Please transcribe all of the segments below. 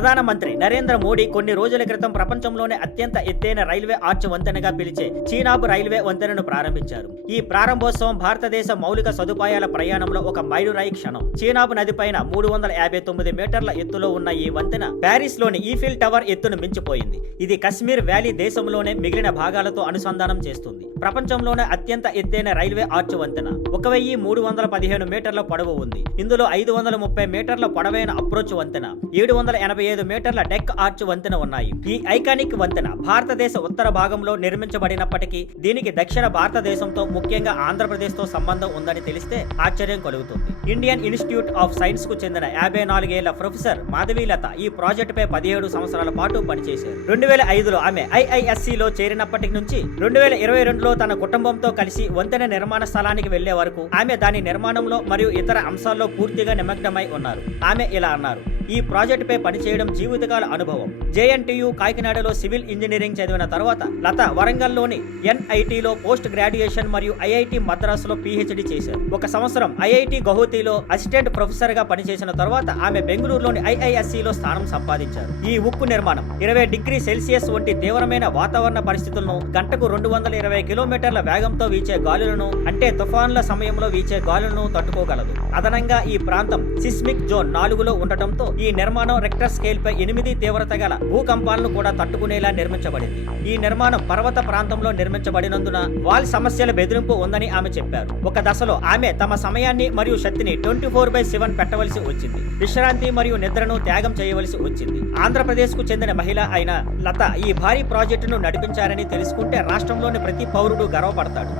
ప్రధానమంత్రి నరేంద్ర మోడీ కొన్ని రోజుల క్రితం ప్రపంచంలోనే అత్యంత ఎత్తైన రైల్వే ఆర్చ్ వంతెనగా పిలిచే చీనాబ్ రైల్వే వంతెనను ప్రారంభించారు. ఈ ప్రారంభోత్సవం భారతదేశ మౌలిక సదుపాయాల ప్రయాణంలో ఒక మైలురాయి క్షణం. చీనాబ్ నదిపైన 359 మీటర్ల ఎత్తులో ఉన్న ఈ వంతెన ప్యారిస్ లోని ఈఫిల్ టవర్ ఎత్తును మించిపోయింది. ఇది కశ్మీర్ వ్యాలీ దేశంలోనే మిగిలిన భాగాలతో అనుసంధానం చేస్తుంది. ప్రపంచంలోనే అత్యంత ఎత్తైన రైల్వే ఆర్చ్ వంతెన 1315 మీటర్ల పొడవు ఉంది. ఇందులో 530 మీటర్ల పొడవైన అప్రోచ్ వంతెన, 785 మీటర్ల డెక్ ఆర్చ్ వంతెన ఉన్నాయి. ఈ ఐకానిక్ వంతెన భారతదేశ ఉత్తర భాగంలో నిర్మించబడినప్పటికీ దీనికి దక్షిణ భారతదేశంతో ముఖ్యంగా ఆంధ్రప్రదేశ్ తో సంబంధం ఉందని తెలిస్తే ఆశ్చర్యం కలుగుతుంది. ఇండియన్ ఇన్స్టిట్యూట్ ఆఫ్ సైన్స్ కు చెందిన 54 ఏళ్ల ప్రొఫెసర్ మాధవీలత ఈ ప్రాజెక్టుపై 17 సంవత్సరాల పాటు పనిచేశారు. 2005లో ఆమె IISc లో చేరినప్పటి నుంచి 2022లో తన కుటుంబంతో కలిసి వంతెన నిర్మాణ స్థలానికి వెళ్లే వరకు ఆమె దాని నిర్మాణంలో మరియు ఇతర అంశాల్లో పూర్తిగా నిమగ్నమై ఉన్నారు. ఆమె ఇలా అన్నారు: ఈ ప్రాజెక్టుపై పనిచేయడం జీవితకాల అనుభవం. JNTU కాకినాడలో సివిల్ ఇంజనీరింగ్ చదివిన తర్వాత లత వరంగల్లోని NITలో పోస్ట్ గ్రాడ్యుయేషన్ మరియు IIT మద్రాసులో PhD చేశారు. ఒక సంవత్సరం IIT గౌహతిలో అసిస్టెంట్ ప్రొఫెసర్ గా పనిచేసిన తర్వాత ఆమె బెంగళూరులోని IIScలో స్థానం సంపాదించారు. ఈ ఉక్కు నిర్మాణం 20 డిగ్రీ సెల్సియస్ వంటి తీవ్రమైన వాతావరణ పరిస్థితులను, గంటకు 220 కిలోమీటర్ల వేగంతో వీచే గాలులను, అంటే తుఫాన్ల సమయంలో వీచే గాలులను తట్టుకోగలదు. అదనంగా ఈ ప్రాంతం సిస్మిక్ జోన్ 4లో ఉండటంతో ఈ నిర్మాణం రెక్టర్ స్కేల్ పై 8 తీవ్రత గల భూకంపాలను కూడా తట్టుకునేలా నిర్మించబడింది. ఈ నిర్మాణం పర్వత ప్రాంతంలో నిర్మించబడినందున వాల్ సమస్యల బెదిరింపు ఉందని ఆమె చెప్పారు. ఒక దశలో ఆమె తమ సమయాన్ని మరియు శక్తిని 24/7 పెట్టవలసి వచ్చింది. విశ్రాంతి మరియు నిద్రను త్యాగం చేయవలసి వచ్చింది. ఆంధ్రప్రదేశ్ కు చెందిన మహిళ అయిన లత ఈ భారీ ప్రాజెక్టును నడిపించారని తెలుసుకుంటే రాష్ట్రంలోని ప్రతి పౌరుడు గర్వపడతాడు.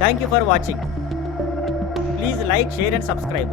Thank you for watching. Please like, share and subscribe.